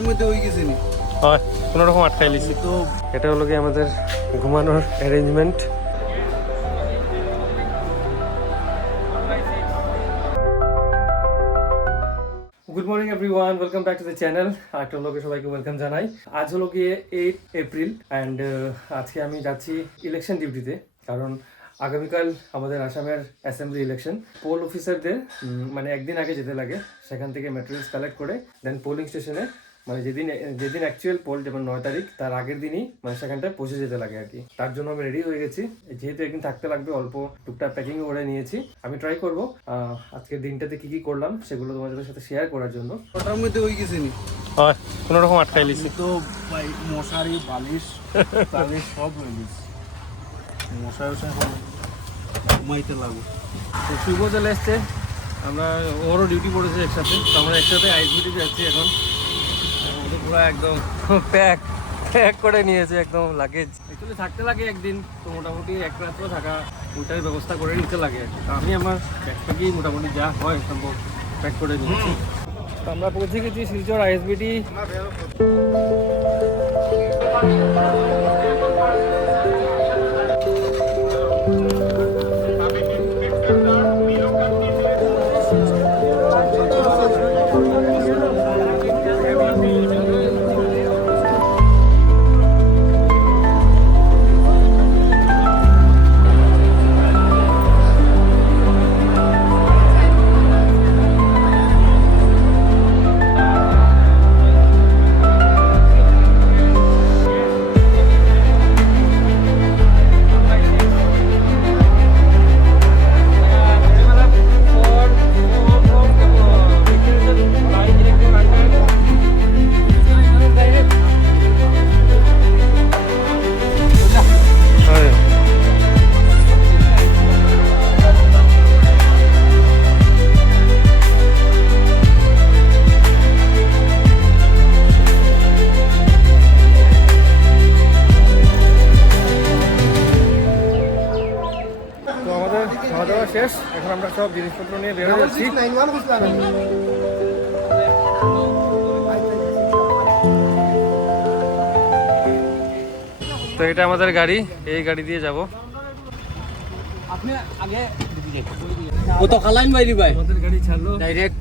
ওটার মধ্যে হয়ে গেছে নি হয় কোনো রকম আটকাই লিছি। তো এটা হলো কি আমাদের ঘুমানোর arrangement. Good morning everyone, welcome back to the channel. একটা লোকে সবাইকে ওয়েলকাম জানাই। আজ হলো গিয়ে 8 এপ্রিল অ্যান্ড আজকে আমি যাচ্ছি ইলেকশন ডিউটিতে, কারণ আগামীকাল আমাদের আসামের অ্যাসেম্বলি ইলেকশন। পোল অফিসারদের মানে একদিন আগে যেতে লাগে, সেখান থেকে ম্যাটেরিয়ালস কালেক্ট করে দেন পোলিং স্টেশনে, মানে যেদিন অ্যাকচুয়াল পোল, যেমন 9 তারিখ, তার আগের দিনই মানে সেখানটায় পৌঁছে যেতে লাগে আর কি। তার জন্য আমি রেডি হয়ে গেছি, যেহেতু একদিন থাকতে লাগবে, অল্প টুকটাক প্যাকিং করে নিয়েছি। আমি ট্রাই করবো আজকের দিনটাতে কি কি করলাম সেগুলো তোমাদের সাথে শেয়ার করার জন্য। ওটার মধ্যে হয়ে গেছে নি হয় কোনো রকম আটকাই লিছি। তো ভাই মশারি বালিশ টালিশ সব হয়ে গেছে, মশারি ঘুমাইতে লাগবে। তো শুভ চলে এসছে, আমরা ওরও ডিউটি পড়েছে একসাথে, তো আমরা একসাথে আইসবিটি যাচ্ছি এখন। পুরো একদম প্যাক করে নিয়েছে একদম লাগেজ। অ্যাকচুয়ালি থাকতে লাগে একদিন, তো মোটামুটি এক রাত্র থাকা ওইটার ব্যবস্থা করে নিতে লাগে আর কি। তো আমি আমার ব্যাগটাকেই মোটামুটি যা হয় সম্ভব প্যাক করে নিয়েছি। তো আমরা পৌঁছে গেছি শিলচর আইএসবিটি। খাওয়া দাওয়া শেষ, এখন আমরা সব জিনিসপত্র নিয়ে বেরো যাচ্ছি। তো এটা আমাদের গাড়ি, এই গাড়ি দিয়ে যাব। আপনি আগে ও তো খালাইন বাইরি ভাই, আমাদের গাড়ি ছাড়লো ডাইরেক্ট।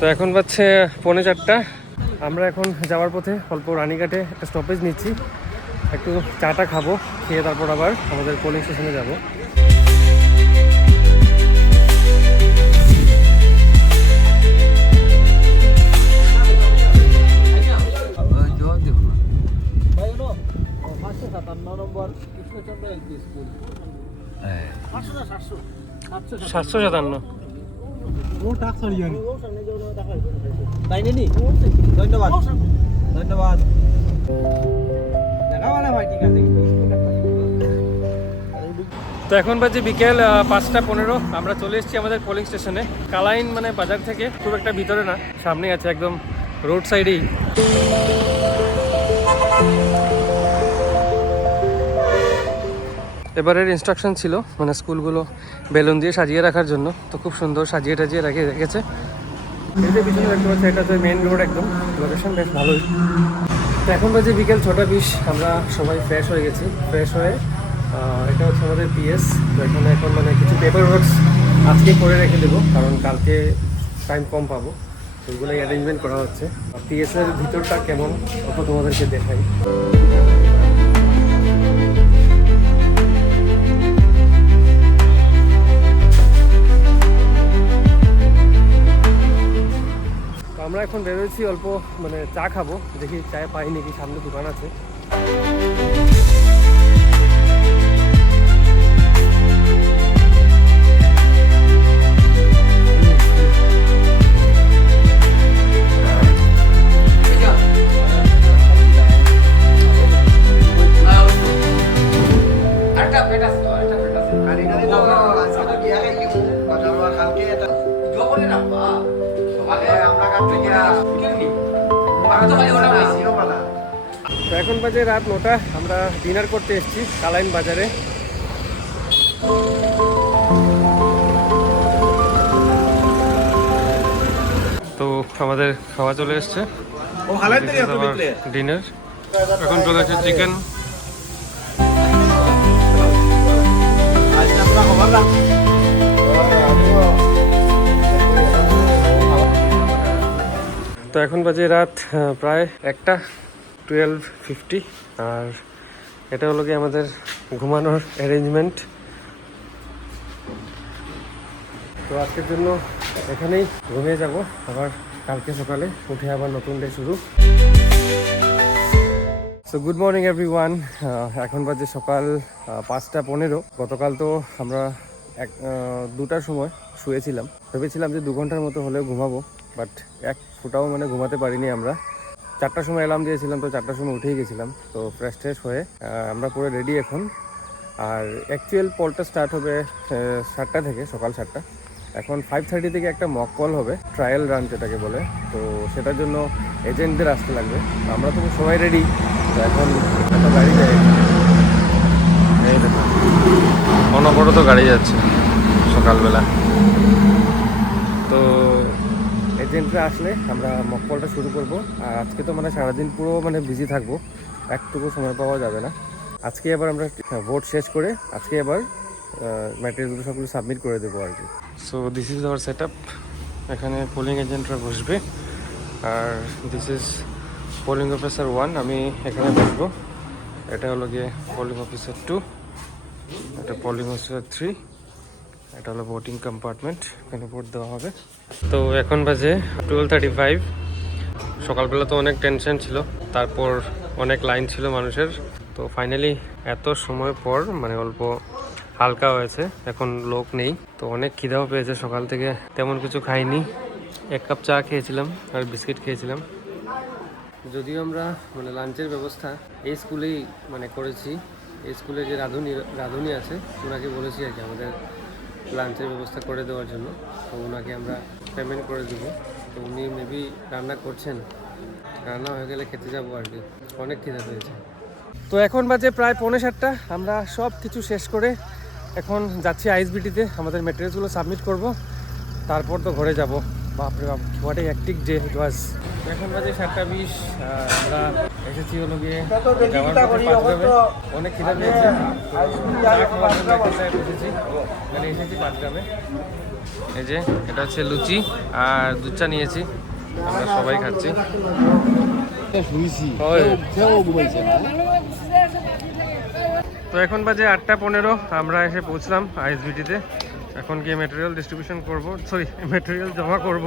তো এখন বাজছে 3:45। আমরা এখন যাওয়ার পথে অল্প রানীঘাটে একটা স্টপেজ নিচ্ছি, একটু চাটা খাবো, খেয়ে তারপর আবার আমাদের পোলিং স্টেশনে যাব। সাতশো 57। ধন্যবাদ ধন্যবাদ। তো এখন বাজে বিকেল 5:15। আমরা চলে এসেছি আমাদের পোলিং স্টেশনে। কালাইন মানে বাজার থেকে খুব একটা ভিতরে না, সামনেই আছে, একদম রোড সাইডেই। এবারের ইনস্ট্রাকশন ছিল মানে স্কুলগুলো বেলুন দিয়ে সাজিয়ে রাখার জন্য, তো খুব সুন্দর সাজিয়ে টাজিয়ে রেখেছে। এই যে পিছনে দেখতে পাচ্ছি, এটা হচ্ছে মেন রোড, একদম লোকেশন বেশ ভালোই। তো এখন বাজে বিকেল 6:20। আমরা সবাই ফ্রেশ হয়ে গেছি। ফ্রেশ হয়ে এটা হচ্ছে আমাদের পিএস। তো এখন মানে কিছু পেপার ওয়ার্কস আজকে করে রেখে দেবো, কারণ কালকে টাইম কম পাবো, তো ওইগুলোই অ্যারেঞ্জমেন্ট করা হচ্ছে। পিএসের ভিতরটা কেমন অত তোমাদেরকে দেখাই। আমরা এখন বেরোচ্ছি, অল্প মানে চা খাবো, দেখি চায় পাই নাকি, সামনে দোকান আছে। তো এখন বাজে রাত 9টা, আমরা ডিনার করতে এসেছি কালাইন বাজারে। তো আমাদের খাওয়া চলে এসছে, ডিনার। এখন চলে আসছে চিকেন। তো এখন বাজে রাত প্রায় 1:12:50, আর এটা হলো কি আমাদের ঘুমানোর অ্যারেঞ্জমেন্ট। তো আজকের জন্য এখানেই ঘুমিয়ে যাব, আবার কালকে সকালে উঠে আবার নতুন ডে শুরু। So good morning everyone. এখন বাজে সকাল 5:15। গতকাল তো আমরা 2টার সময় শুয়েছিলাম, ভেবেছিলাম যে 2 ঘন্টার মতো হলেও ঘুমাবো, বাট এক ফুটাও মানে ঘুমাতে পারিনি আমরা। 4টার সময় অ্যালার্ম দিয়েছিলাম, তো 4টার সময় উঠেই গেছিলাম। তো ফ্রেশ ট্রেশ হয়ে আমরা পুরো রেডি এখন। আর অ্যাকচুয়াল পলটা স্টার্ট হবে 7টা থেকে, সকাল 7টা। এখন 5:30 থেকে একটা মক কল হবে, ট্রায়াল রান যেটাকে বলে। তো সেটার জন্য এজেন্টদের আসতে লাগবে। আমরা তো সবাই রেডি। তো এখন একটা গাড়ি যায়, এই দেখো অনবরত গাড়ি যাচ্ছে সকালবেলা। তো এজেন্টরা আসলে আমরা মক কলটা শুরু করব। আর আজকে তো মানে সারাদিন পুরো মানে বিজি থাকবো, একটুকু সময় পাওয়া যাবে না। আজকে আবার আমরা ভোট শেষ করে আজকে আবার ম্যাটেরিয়ালগুলো সবগুলো সাবমিট করে দেবো আর কি। So this is our set up. এখানে পোলিং এজেন্টরা বসবে, আর দিস ইজ পোলিং অফিসার 1, আমি এখানে বসবো। এটা হলো গিয়ে পোলিং অফিসার 2, এটা পোলিং অফিসার 3, এটা হলো ভোটিং কম্পার্টমেন্ট, এখানে ভোট দেওয়া হবে। তো এখন বাজে 12:35। সকালবেলা তো অনেক টেনশন ছিল, তারপর অনেক লাইন ছিল মানুষের। তো ফাইনালি এত সময় পর মানে অল্প হালকা হয়েছে, এখন লোক নেই। তো অনেক খিদাও পেয়েছে, সকাল থেকে তেমন কিছু খাইনি। 1 কাপ চা খেয়েছিলাম আর বিস্কিট খেয়েছিলাম। যদিও আমরা মানে লাঞ্চের ব্যবস্থা এই স্কুলেই মানে করেছি, এই স্কুলে যে রাঁধুনি আছে ওনাকে বলেছি আর কি আমাদের লাঞ্চের ব্যবস্থা করে দেওয়ার জন্য। তো ওনাকে আমরা পেমেন্ট করে দেবো। তো উনি মেবি রান্না করছেন, রান্না হয়ে গেলে খেতে যাবো আর কি, অনেক খিদে পেয়েছে। তো এখন বাজে প্রায় 6:45, আমরা সব কিছু শেষ করে এখন যাচ্ছি আইএসবিটিতে আমাদের ম্যাটেরিয়ালসগুলো সাবমিট করব, তারপর তো ঘরে যাব। বাপরে বাপ, what a hectic day it was. এখন বাজে 7:20, আমরা এসেছি হলো গিয়ে যাওয়ার পথে 5 গ্রামে। অনেক খিদে পেয়েছে, এসেছি মানে এসেছি 5 গ্রামে। এই যে এটা হচ্ছে লুচি আর দুধ চা নিয়েছি, আমরা সবাই খাচ্ছি। তো এখন বাজে 8:15, আমরা এসে পৌঁছলাম আইএসবিটিতে। এখন গিয়ে ম্যাটেরিয়াল ডিস্ট্রিবিউশন করব, সরি ম্যাটেরিয়াল জমা করব।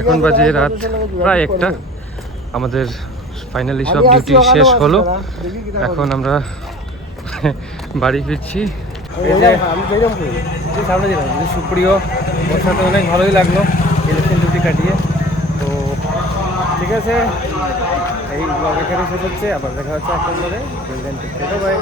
এখন বাজে রাত প্রায় 1টা, আমাদের ফাইনালি সব ডিউটি শেষ হলো। এখন আমরা বাড়ি ফিরছি। সুপ্রিয়, ওর সাথে অনেক ভালোই লাগলো ইলেকশন ডিউটি কাটিয়ে। তো ঠিক আছে, এই ব্লগ এখানে শেষ হচ্ছে, আবার দেখা হচ্ছে একটা ব্লগে। বাই।